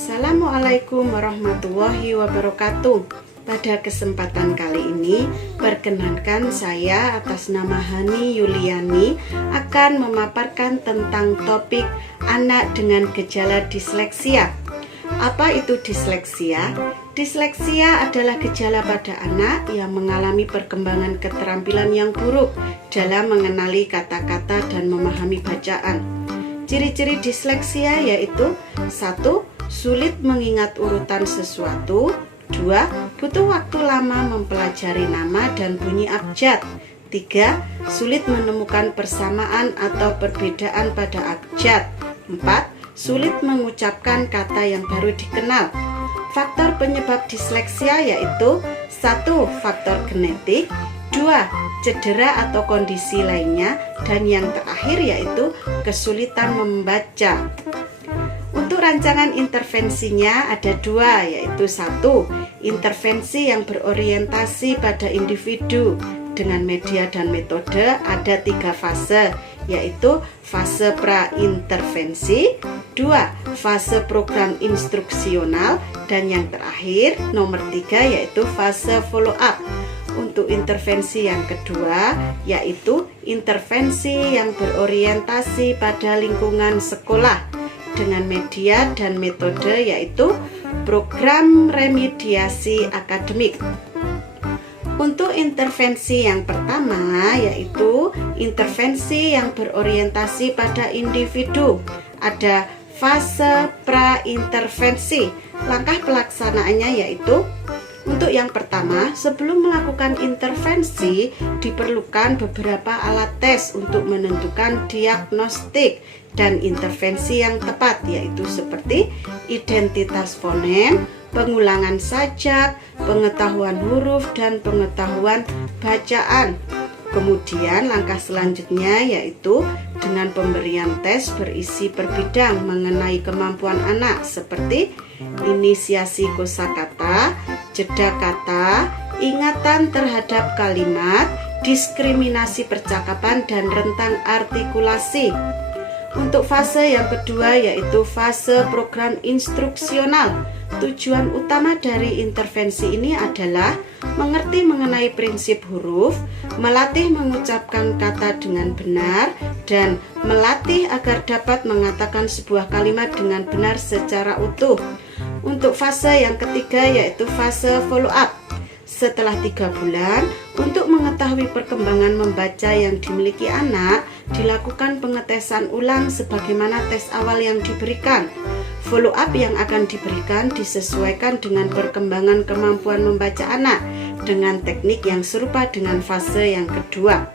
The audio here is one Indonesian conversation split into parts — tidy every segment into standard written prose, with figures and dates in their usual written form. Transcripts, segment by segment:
Assalamualaikum warahmatullahi wabarakatuh. Pada kesempatan kali ini, perkenankan saya atas nama Hani Yuliani akan memaparkan tentang topik anak dengan gejala disleksia. Apa itu disleksia? Disleksia adalah gejala pada anak yang mengalami perkembangan keterampilan yang buruk dalam mengenali kata-kata dan memahami bacaan. Ciri-ciri disleksia yaitu 1. Sulit mengingat urutan sesuatu. 2. Butuh waktu lama mempelajari nama dan bunyi abjad. 3. Sulit menemukan persamaan atau perbedaan pada abjad. 4. Sulit mengucapkan kata yang baru dikenal. Faktor penyebab disleksia yaitu 1. Faktor genetik, 2. Cedera atau kondisi lainnya, dan yang terakhir yaitu kesulitan membaca. Untuk rancangan intervensinya ada 2, yaitu 1. Intervensi yang berorientasi pada individu dengan media dan metode ada 3 fase, yaitu fase pra-intervensi, 2. Fase program instruksional, dan yang terakhir nomor 3 yaitu fase follow up. Untuk intervensi yang kedua yaitu intervensi yang berorientasi pada lingkungan sekolah dengan media dan metode yaitu program remediasi akademik. Untuk intervensi yang pertama yaitu intervensi yang berorientasi pada individu, ada fase pra-intervensi. Langkah pelaksanaannya yaitu untuk yang pertama, sebelum melakukan intervensi diperlukan beberapa alat tes untuk menentukan diagnostik dan intervensi yang tepat, yaitu seperti identitas fonem, pengulangan sajak, pengetahuan huruf, dan pengetahuan bacaan. Kemudian langkah selanjutnya yaitu dengan pemberian tes berisi per bidang mengenai kemampuan anak seperti inisiasi kosakata, jeda kata, ingatan terhadap kalimat, diskriminasi percakapan, dan rentang artikulasi. Untuk fase yang kedua yaitu fase program instruksional. Tujuan utama dari intervensi ini adalah mengerti mengenai prinsip huruf, melatih mengucapkan kata dengan benar, dan melatih agar dapat mengatakan sebuah kalimat dengan benar secara utuh. Untuk fase yang ketiga yaitu fase follow up. Setelah 3 bulan, untuk mengetahui perkembangan membaca yang dimiliki anak, dilakukan pengetesan ulang sebagaimana tes awal yang diberikan. Follow up yang akan diberikan disesuaikan dengan perkembangan kemampuan membaca anak dengan teknik yang serupa dengan fase yang kedua.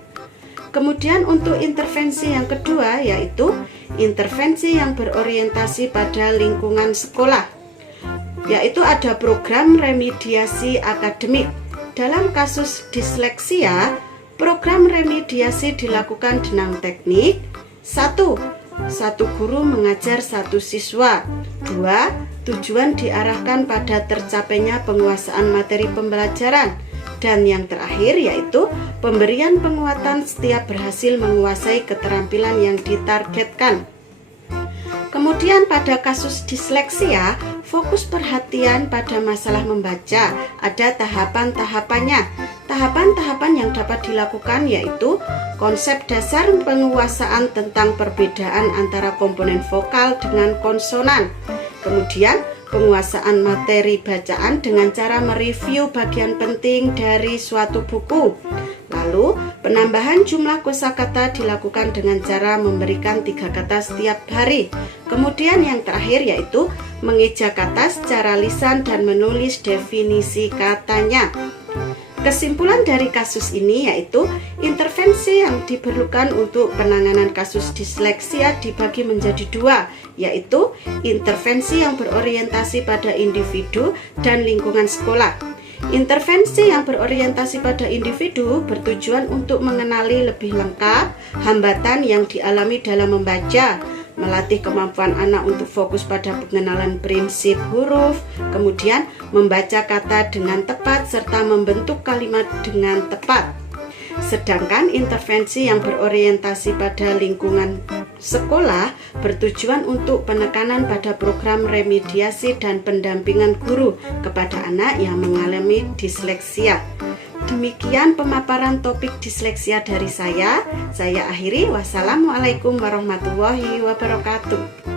Kemudian untuk intervensi yang kedua yaitu intervensi yang berorientasi pada lingkungan sekolah, yaitu ada program remediasi akademik. Dalam kasus disleksia, program remediasi dilakukan dengan teknik 1. Satu guru mengajar 1 siswa. 2. Tujuan diarahkan pada tercapainya penguasaan materi pembelajaran. Dan yang terakhir yaitu pemberian penguatan setiap berhasil menguasai keterampilan yang ditargetkan. Kemudian pada kasus disleksia, fokus perhatian pada masalah membaca, ada tahapan-tahapannya. Tahapan-tahapan yang dapat dilakukan yaitu konsep dasar penguasaan tentang perbedaan antara komponen vokal dengan konsonan. Kemudian penguasaan materi bacaan dengan cara mereview bagian penting dari suatu buku. Lalu penambahan jumlah kosakata dilakukan dengan cara memberikan 3 kata setiap hari. Kemudian yang terakhir yaitu mengeja kata secara lisan dan menulis definisi katanya. Kesimpulan dari kasus ini yaitu intervensi yang diperlukan untuk penanganan kasus disleksia dibagi menjadi 2, yaitu intervensi yang berorientasi pada individu dan lingkungan sekolah. Intervensi yang berorientasi pada individu bertujuan untuk mengenali lebih lengkap hambatan yang dialami dalam membaca, melatih kemampuan anak untuk fokus pada pengenalan prinsip huruf, kemudian membaca kata dengan tepat serta membentuk kalimat dengan tepat. Sedangkan intervensi yang berorientasi pada lingkungan sekolah bertujuan untuk penekanan pada program remediasi dan pendampingan guru kepada anak yang mengalami disleksia. Demikian pemaparan topik disleksia dari saya. Saya akhiri. Wassalamualaikum warahmatullahi wabarakatuh.